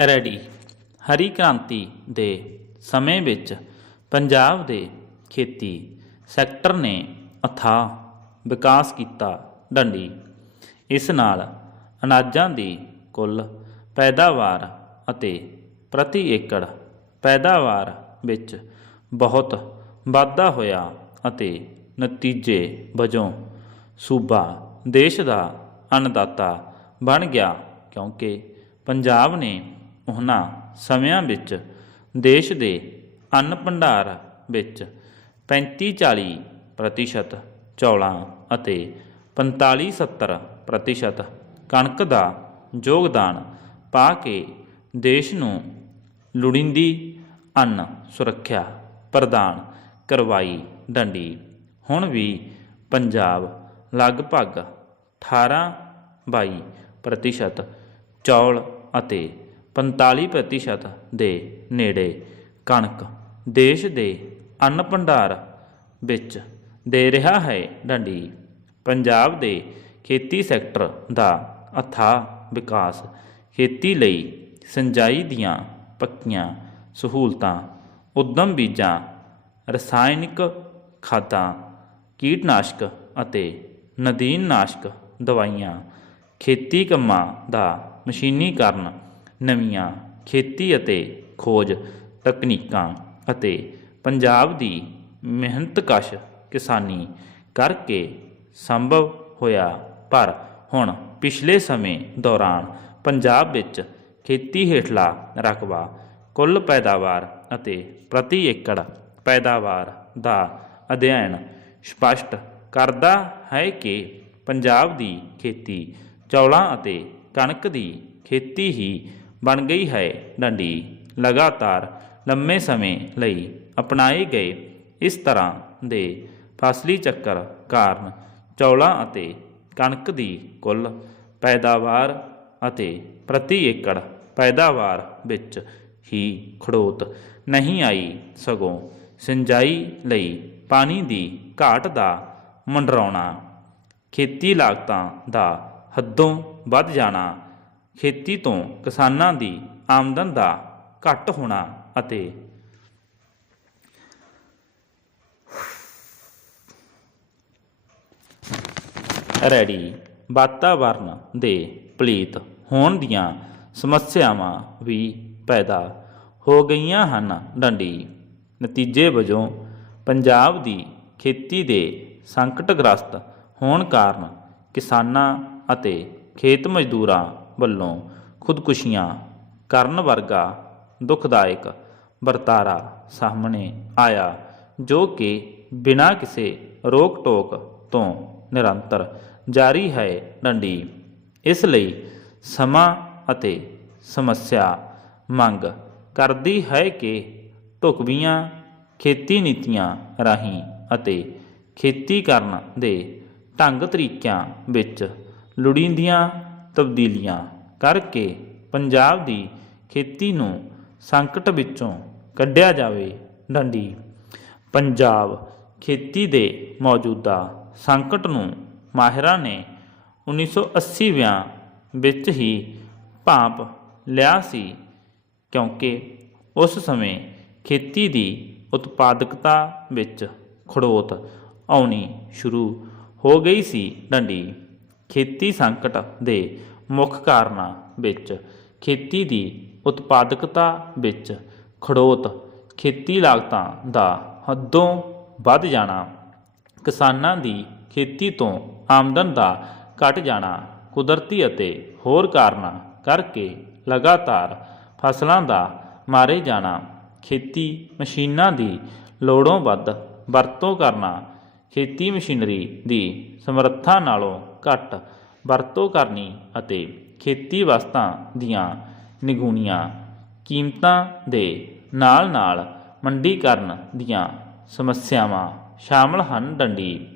Ready. ਹਰੀ ਕ੍ਰਾਂਤੀ ਦੇ ਸਮੇਂ ਵਿੱਚ ਪੰਜਾਬ ਦੇ ਖੇਤੀ ਸੈਕਟਰ ਨੇ ਅਥਾਹ ਵਿਕਾਸ ਕੀਤਾ ਡੰਡੀ। ਇਸ ਨਾਲ ਅਨਾਜਾਂ ਦੀ ਕੁੱਲ ਪੈਦਾਵਾਰ ਅਤੇ ਪ੍ਰਤੀ ਏਕੜ ਪੈਦਾਵਾਰ ਵਿੱਚ ਬਹੁਤ ਵਾਧਾ ਹੋਇਆ ਅਤੇ ਨਤੀਜੇ ਵਜੋਂ ਸੂਬਾ ਦੇਸ਼ ਦਾ ਅੰਨਦਾਤਾ ਬਣ ਗਿਆ ਕਿਉਂਕਿ ਪੰਜਾਬ ਨੇ ਉਹਨਾਂ ਸਮਿਆਂ ਵਿੱਚ, ਦੇਸ਼ ਦੇ ਅੰਨ ਭੰਡਾਰ ਵਿੱਚ 35-40 ਪ੍ਰਤੀਸ਼ਤ, ਚੌਲਾਂ ਅਤੇ 45-70 ਪ੍ਰਤੀਸ਼ਤ ਕਣਕ ਦਾ ਯੋਗਦਾਨ ਪਾ ਕੇ ਦੇਸ਼ ਨੂੰ ਲੋੜੀਂਦੀ ਅੰਨ ਸੁਰੱਖਿਆ ਪ੍ਰਦਾਨ ਕਰਵਾਈ ਡੰਡੀ। ਹੁਣ ਵੀ ਪੰਜਾਬ ਲਗਭਗ 18-22 ਪ੍ਰਤੀਸ਼ਤ ਚੌਲ ਅਤੇ 45 ਪ੍ਰਤੀਸ਼ਤ ਦੇ ਨੇੜੇ ਕਣਕ ਦੇਸ਼ ਦੇ ਅੰਨ ਭੰਡਾਰ ਵਿੱਚ ਦੇ ਰਿਹਾ ਹੈ ਡੰਡੀ। ਪੰਜਾਬ ਦੇ ਖੇਤੀ ਸੈਕਟਰ ਦਾ ਅਥਾਹ ਵਿਕਾਸ ਖੇਤੀ ਲਈ ਸਿੰਜਾਈ ਦੀਆਂ ਪੱਕੀਆਂ ਸਹੂਲਤਾਂ, ਉਦਮ ਬੀਜਾਂ, ਰਸਾਇਣਿਕ ਖਾਦਾਂ, ਕੀਟਨਾਸ਼ਕ ਅਤੇ ਨਦੀਨਨਾਸ਼ਕ ਦਵਾਈਆਂ, ਖੇਤੀ ਕੰਮਾਂ ਦਾ ਮਸ਼ੀਨੀਕਰਨ ਨਵੀਆਂ ਖੇਤੀ ਅਤੇ ਖੋਜ ਤਕਨੀਕਾਂ ਅਤੇ ਪੰਜਾਬ ਦੀ ਮਿਹਨਤਕਸ਼ ਕਿਸਾਨੀ ਕਰਕੇ ਸੰਭਵ ਹੋਇਆ। ਪਰ ਹੁਣ ਪਿਛਲੇ ਸਮੇਂ ਦੌਰਾਨ ਪੰਜਾਬ ਵਿੱਚ ਖੇਤੀ ਹੇਠਲਾ ਰਕਬਾ ਕੁੱਲ ਪੈਦਾਵਾਰ ਅਤੇ ਪ੍ਰਤੀ ਏਕੜ ਪੈਦਾਵਾਰ ਦਾ ਅਧਿਐਨ ਸਪਸ਼ਟ ਕਰਦਾ ਹੈ ਕਿ ਪੰਜਾਬ ਦੀ ਖੇਤੀ ਚੌਲਾਂ ਅਤੇ ਕਣਕ ਦੀ ਖੇਤੀ ਹੀ ਬਣ ਗਈ ਹੈ। ਡੰਡੀ ਲਗਾਤਾਰ ਲੰਮੇ ਸਮੇਂ ਲਈ ਅਪਣਾਏ ਗਏ ਇਸ ਤਰ੍ਹਾਂ ਦੇ ਫਸਲੀ ਚੱਕਰ ਕਾਰਨ ਚੌਲਾਂ ਅਤੇ ਕਣਕ ਦੀ ਕੁੱਲ ਪੈਦਾਵਾਰ ਅਤੇ ਪ੍ਰਤੀ ਏਕੜ ਪੈਦਾਵਾਰ ਵਿੱਚ ਹੀ ਖੜੋਤ ਨਹੀਂ ਆਈ ਸਗੋਂ ਸਿੰਜਾਈ ਲਈ ਪਾਣੀ ਦੀ ਘਾਟ ਦਾ ਮੰਡਰਾਉਣਾ, ਖੇਤੀ ਲਾਗਤਾਂ ਦਾ ਹੱਦੋਂ ਵੱਧ ਜਾਣਾ ਖੇਤੀ ਤੋਂ ਕਿਸਾਨਾਂ ਦੀ ਆਮਦਨ ਦਾ ਘੱਟ ਹੋਣਾ ਅਤੇ ਰੈਡੀ ਵਾਤਾਵਰਨ ਦੇ ਪਲੀਤ ਹੋਣ ਦੀਆਂ ਸਮੱਸਿਆਵਾਂ ਵੀ ਪੈਦਾ ਹੋ ਗਈਆਂ ਹਨ। ਡੰਡੀ ਨਤੀਜੇ ਵਜੋਂ ਪੰਜਾਬ ਦੀ ਖੇਤੀ ਦੇ ਸੰਕਟਗ੍ਰਸਤ ਹੋਣ ਕਾਰਨ ਕਿਸਾਨਾਂ ਅਤੇ ਖੇਤ ਮਜ਼ਦੂਰਾਂ ਵੱਲੋਂ ਖੁਦਕੁਸ਼ੀਆਂ ਕਰਨ ਵਰਗਾ ਦੁਖਦਾਇਕ ਵਰਤਾਰਾ ਸਾਹਮਣੇ ਆਇਆ, ਜੋ ਕਿ ਬਿਨਾਂ ਕਿਸੇ ਰੋਕ ਟੋਕ ਤੋਂ ਨਿਰੰਤਰ ਜਾਰੀ ਹੈ ਡੰਡੀ। ਇਸ ਲਈ ਸਮਾਂ ਅਤੇ ਸਮੱਸਿਆ ਮੰਗ ਕਰਦੀ ਹੈ ਕਿ ਢੁਕਵੀਆਂ ਖੇਤੀ ਨੀਤੀਆਂ ਰਾਹੀਂ ਅਤੇ ਖੇਤੀ ਕਰਨ ਦੇ ਢੰਗ ਤਰੀਕਿਆਂ ਵਿੱਚ ਲੋੜੀਂਦੀਆਂ ਤਬਦੀਲੀਆਂ ਕਰਕੇ ਪੰਜਾਬ ਦੀ ਖੇਤੀ ਨੂੰ ਸੰਕਟ ਵਿੱਚੋਂ ਕੱਢਿਆ ਜਾਵੇ। ਡੰਡੀ, ਪੰਜਾਬ ਖੇਤੀ ਦੇ ਮੌਜੂਦਾ ਸੰਕਟ ਨੂੰ ਮਾਹਿਰਾਂ ਨੇ 1980ਵਿਆਂ ਵਿੱਚ ਹੀ ਭਾਂਪ ਲਿਆ ਸੀ ਕਿਉਂਕਿ ਉਸ ਸਮੇਂ ਖੇਤੀ ਦੀ ਉਤਪਾਦਕਤਾ ਵਿੱਚ ਖੜੋਤ ਆਉਣੀ ਸ਼ੁਰੂ ਹੋ ਗਈ ਸੀ। ਡੰਡੀ ਖੇਤੀ ਸੰਕਟ ਦੇ ਮੁੱਖ ਕਾਰਨਾਂ ਵਿੱਚ, ਖੇਤੀ ਦੀ ਉਤਪਾਦਕਤਾ ਵਿੱਚ ਖੜੋਤ, ਖੇਤੀ ਲਾਗਤਾਂ ਦਾ ਹੱਦੋਂ ਵੱਧ ਜਾਣਾ, ਕਿਸਾਨਾਂ ਦੀ ਖੇਤੀ ਤੋਂ ਆਮਦਨ ਦਾ ਘਟ ਜਾਣਾ, ਕੁਦਰਤੀ ਅਤੇ ਹੋਰ ਕਾਰਨਾਂ ਕਰਕੇ ਲਗਾਤਾਰ ਫਸਲਾਂ ਦਾ ਮਾਰੇ ਜਾਣਾ, ਖੇਤੀ ਮਸ਼ੀਨਾਂ ਦੀ ਲੋੜੋਂ ਵੱਧ ਵਰਤੋਂ ਕਰਨਾ ਖੇਤੀ ਮਸ਼ੀਨਰੀ ਦੀ ਸਮਰੱਥਾ ਨਾਲੋਂ ਘੱਟ ਵਰਤੋਂ ਕਰਨੀ ਅਤੇ ਖੇਤੀ ਵਸਤਾਂ ਦੀਆਂ ਨਿਗੂਣੀਆਂ ਕੀਮਤਾਂ ਦੇ ਨਾਲ-ਨਾਲ ਮੰਡੀਕਰਨ ਦੀਆਂ ਸਮੱਸਿਆਵਾਂ ਸ਼ਾਮਲ ਹਨ ਡੰਡੀ।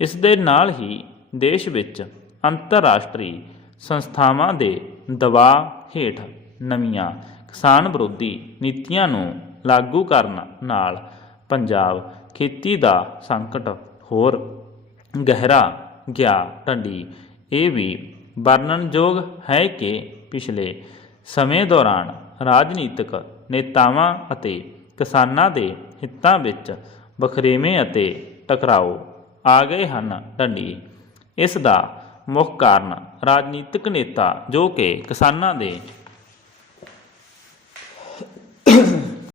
ਇਸ ਦੇ ਨਾਲ ਹੀ ਦੇਸ਼ ਵਿੱਚ ਅੰਤਰਰਾਸ਼ਟਰੀ ਸੰਸਥਾਵਾਂ ਦੇ ਦਬਾਅ ਹੇਠ ਨਵੀਆਂ ਕਿਸਾਨ ਵਿਰੋਧੀ ਨੀਤੀਆਂ ਨੂੰ ਲਾਗੂ ਕਰਨ ਨਾਲ ਪੰਜਾਬ ਖੇਤੀ ਦਾ ਸੰਕਟ ਹੋਰ ਗਹਿਰਾ ਗਿਆ ਢੰਡੀ। ਇਹ ਵੀ ਵਰਣਨਯੋਗ ਹੈ ਕਿ ਪਿਛਲੇ ਸਮੇਂ ਦੌਰਾਨ ਰਾਜਨੀਤਿਕ ਨੇਤਾਵਾਂ ਅਤੇ ਕਿਸਾਨਾਂ ਦੇ ਹਿੱਤਾਂ ਵਿੱਚ ਵਖਰੇਵੇਂ ਅਤੇ ਟਕਰਾਓ ਆ ਗਏ ਹਨ ਢੰਡੀ। ਇਸ ਦਾ ਮੁੱਖ ਕਾਰਨ ਰਾਜਨੀਤਿਕ ਨੇਤਾ ਜੋ ਕਿ ਕਿਸਾਨਾਂ ਦੇ